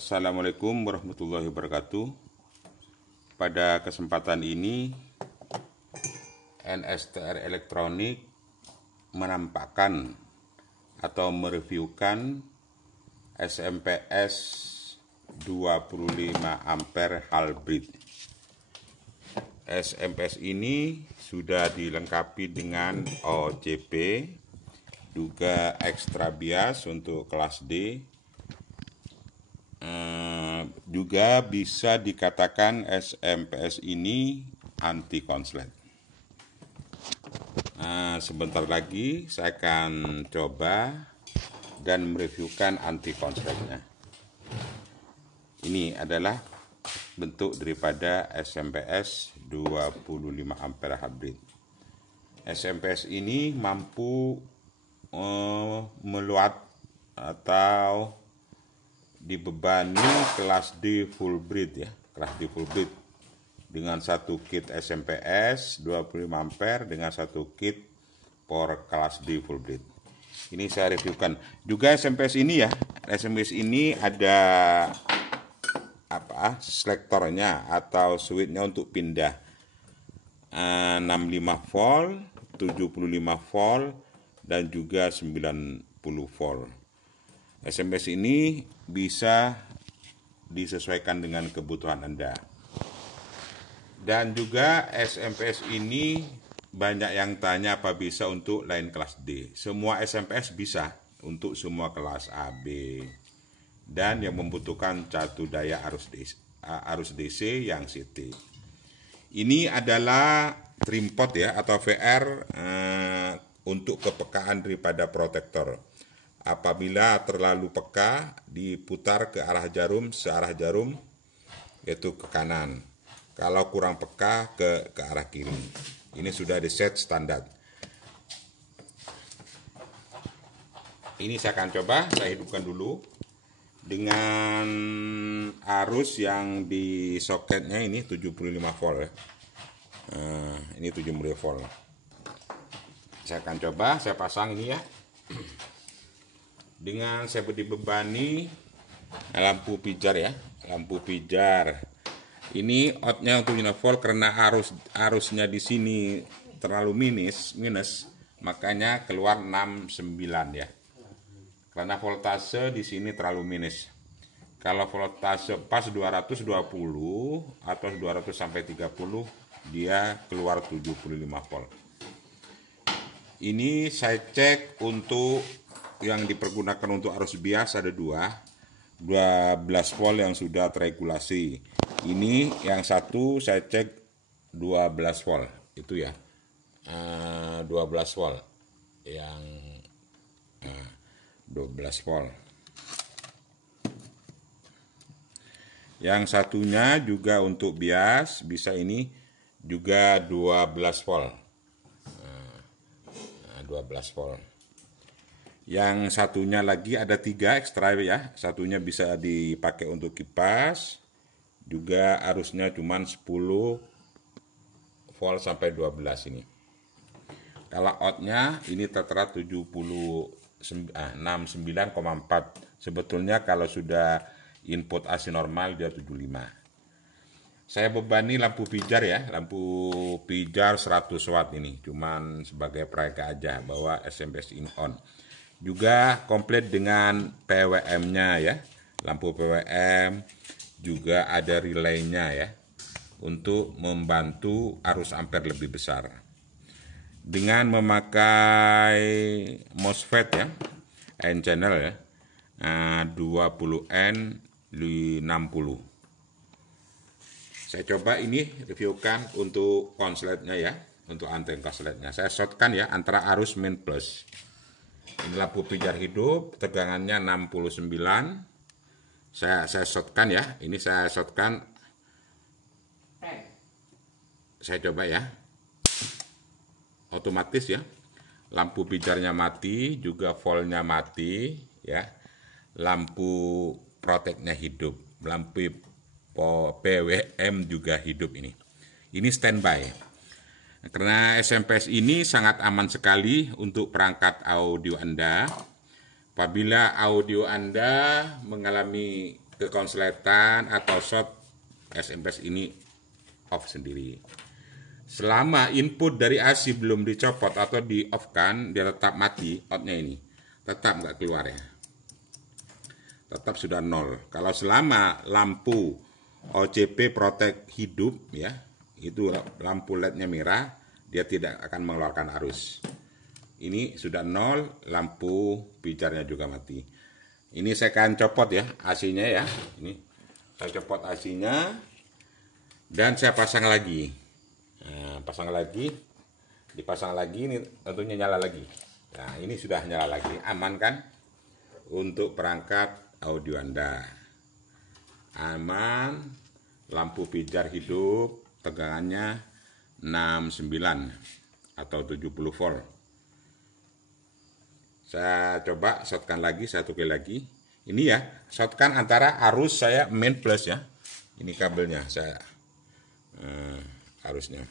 Assalamualaikum warahmatullahi wabarakatuh. Pada kesempatan ini NSTR Elektronik menampakkan atau mereviewkan SMPS 25 ampere hybrid. SMPS ini sudah dilengkapi dengan OCP, juga ekstra bias untuk kelas D. Juga bisa dikatakan SMPS ini anti konslet. Sebentar lagi saya akan coba dan mereviewkan anti konsletnya. Ini adalah bentuk daripada SMPS 25 ampere hybrid. SMPS ini mampu meluat atau dibebani kelas D full breed ya, kelas D full breed dengan satu kit SMPS 25 ampere dengan satu kit power kelas D full breed. Ini saya reviewkan. Juga SMPS ini ya, SMPS ini ada selektornya atau switchnya untuk pindah 65 volt, 75 volt dan juga 90 volt. SMPS ini bisa disesuaikan dengan kebutuhan Anda. Dan juga SMPS ini banyak yang tanya apa bisa untuk line kelas D. Semua SMPS bisa untuk semua kelas A, B. Dan yang membutuhkan satu daya arus DC yang CT. Ini adalah trim pot ya atau VR untuk kepekaan daripada protektor. Apabila terlalu peka, diputar ke arah jarum, searah jarum, yaitu ke kanan. Kalau kurang peka, ke arah kiri. Ini sudah diset standar. Ini saya akan coba, saya hidupkan dulu. Dengan arus yang di soketnya ini 75 volt ya. Ini 75 volt. Saya akan coba, saya pasang ini ya. Dengan saya dibebani lampu pijar ya, lampu pijar. Ini outnya untuk 75 volt karena arusnya di sini terlalu minus, makanya keluar 69 ya. Karena voltase di sini terlalu minus. Kalau voltase pas 220 atau 200 sampai 30 dia keluar 75 volt. Ini saya cek untuk yang dipergunakan untuk arus bias ada 12 volt yang sudah terregulasi. Ini yang satu saya cek 12 volt itu ya, 12 volt yang 12 volt. Yang satunya juga untuk bias bisa ini juga 12 volt. 12 volt. Yang satunya lagi ada 3 ekstra ya. Satunya bisa dipakai untuk kipas. Juga arusnya cuma 10 volt sampai 12 ini. Kalau outnya ini tertera 69,4. Sebetulnya kalau sudah input AC normal dia 75. Saya bebani lampu pijar ya. Lampu pijar 100 watt ini. Cuman sebagai pereka aja bahwa SMPS ini on. Juga komplit dengan PWM-nya ya, lampu PWM, juga ada relaynya ya, untuk membantu arus ampere lebih besar. Dengan memakai MOSFET ya, N channel ya, 20N 60. Saya coba ini reviewkan untuk konsletnya ya, untuk anteng konsletnya. Saya shortkan ya antara arus min plus. Ini lampu pijar hidup, tegangannya 69. Saya shortkan ya. Ini saya shortkan. Saya coba ya. Otomatis ya. Lampu pijarnya mati, juga voltnya mati ya. Lampu proteknya hidup. Lampu PWM juga hidup ini. Ini standby. Karena SMPS ini sangat aman sekali untuk perangkat audio Anda. Apabila audio Anda mengalami kekonsletan atau short, SMPS ini off sendiri. Selama input dari AC belum dicopot atau di off kan, dia tetap mati, outnya ini tetap nggak keluar ya, tetap sudah 0. Kalau selama lampu OCP Protect hidup ya, itu lampu LED-nya merah, dia tidak akan mengeluarkan arus. Ini sudah 0, lampu pijarnya juga mati. Ini saya akan copot ya AC-nya ya. Ini saya copot AC-nya dan saya pasang lagi. Nah, pasang lagi, dipasang lagi, ini tentunya nyala lagi. Nah, ini sudah nyala lagi, aman kan untuk perangkat audio Anda. Aman, lampu pijar hidup, tegangannya 69 atau 70 volt. Saya coba shortkan lagi, satu kali lagi. Ini ya, shortkan antara arus saya main plus ya. Ini kabelnya saya arusnya.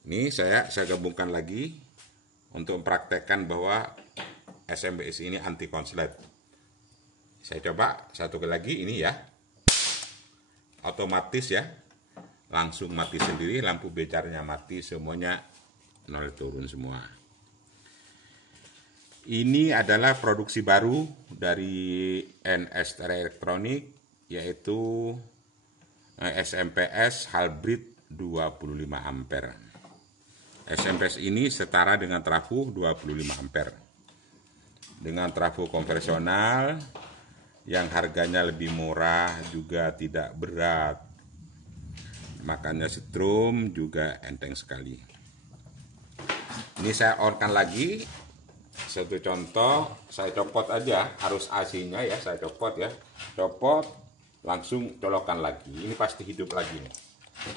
Ini saya gabungkan lagi untuk mempraktekkan bahwa SMPS ini anti konslet. Saya coba satu kali lagi ini ya. Otomatis ya. Langsung mati sendiri, lampu becarnya mati, semuanya 0 turun semua. Ini adalah produksi baru dari NS Elektronik, yaitu SMPS Hybrid 25 ampere. SMPS ini setara dengan trafo 25 ampere. Dengan trafo konvensional yang harganya lebih murah, juga tidak berat. Makanya setrum juga enteng sekali. Ini saya on-kan lagi. Satu contoh, saya copot aja arus AC-nya ya, saya copot ya. Copot, langsung colokan lagi. Ini pasti hidup lagi nih.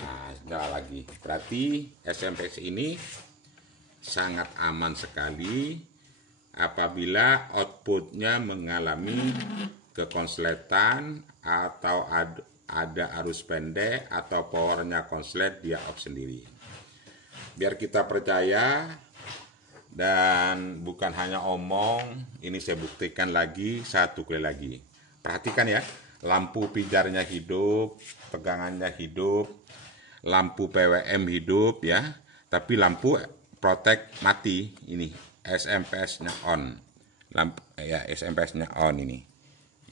Nah, nyala lagi. Berarti SMPS ini sangat aman sekali apabila outputnya mengalami kekonsletan atau ada arus pendek atau powernya konslet, dia off sendiri. Biar kita percaya dan bukan hanya omong, ini saya buktikan lagi, satu kali lagi. Perhatikan ya, lampu pijarnya hidup, tegangannya hidup, lampu PWM hidup ya, tapi lampu Protect mati. Ini SMPS-nya on. Lampu ya, SMPS-nya on ini.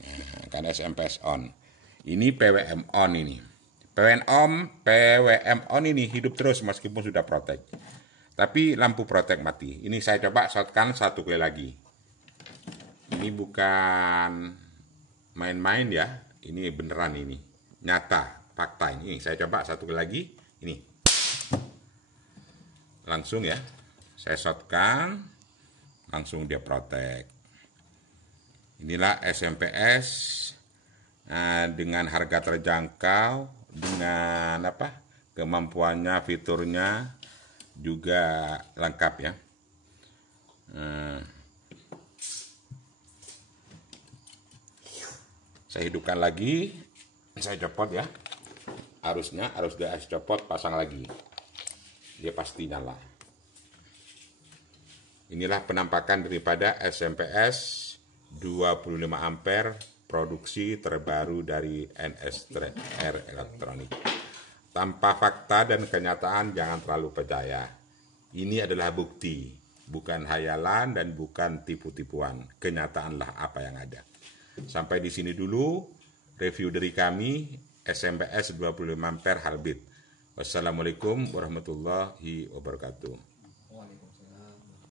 Ya, kan SMPS on. Ini PWM on ini. PWM on ini hidup terus meskipun sudah Protect. Tapi lampu Protect mati. Ini saya coba shortkan satu kali lagi. Ini bukan main-main ya. Ini beneran ini. Nyata, fakta ini. Saya coba satu kali lagi. Ini. Langsung ya. Saya shortkan. Langsung dia Protect. Inilah SMPS dengan harga terjangkau, dengan kemampuannya, fiturnya juga lengkap ya. Saya hidupkan lagi, saya copot ya arusnya, arus gas copot, pasang lagi, dia pasti nyala. Inilah penampakan daripada SMPS 25 ampere produksi terbaru dari NS Elektronik. Tanpa fakta dan kenyataan jangan terlalu percaya. Ini adalah bukti, bukan hayalan dan bukan tipu-tipuan. Kenyataanlah apa yang ada. Sampai di sini dulu review dari kami SMPS 25 ampere Hybrid. Wassalamualaikum warahmatullahi wabarakatuh.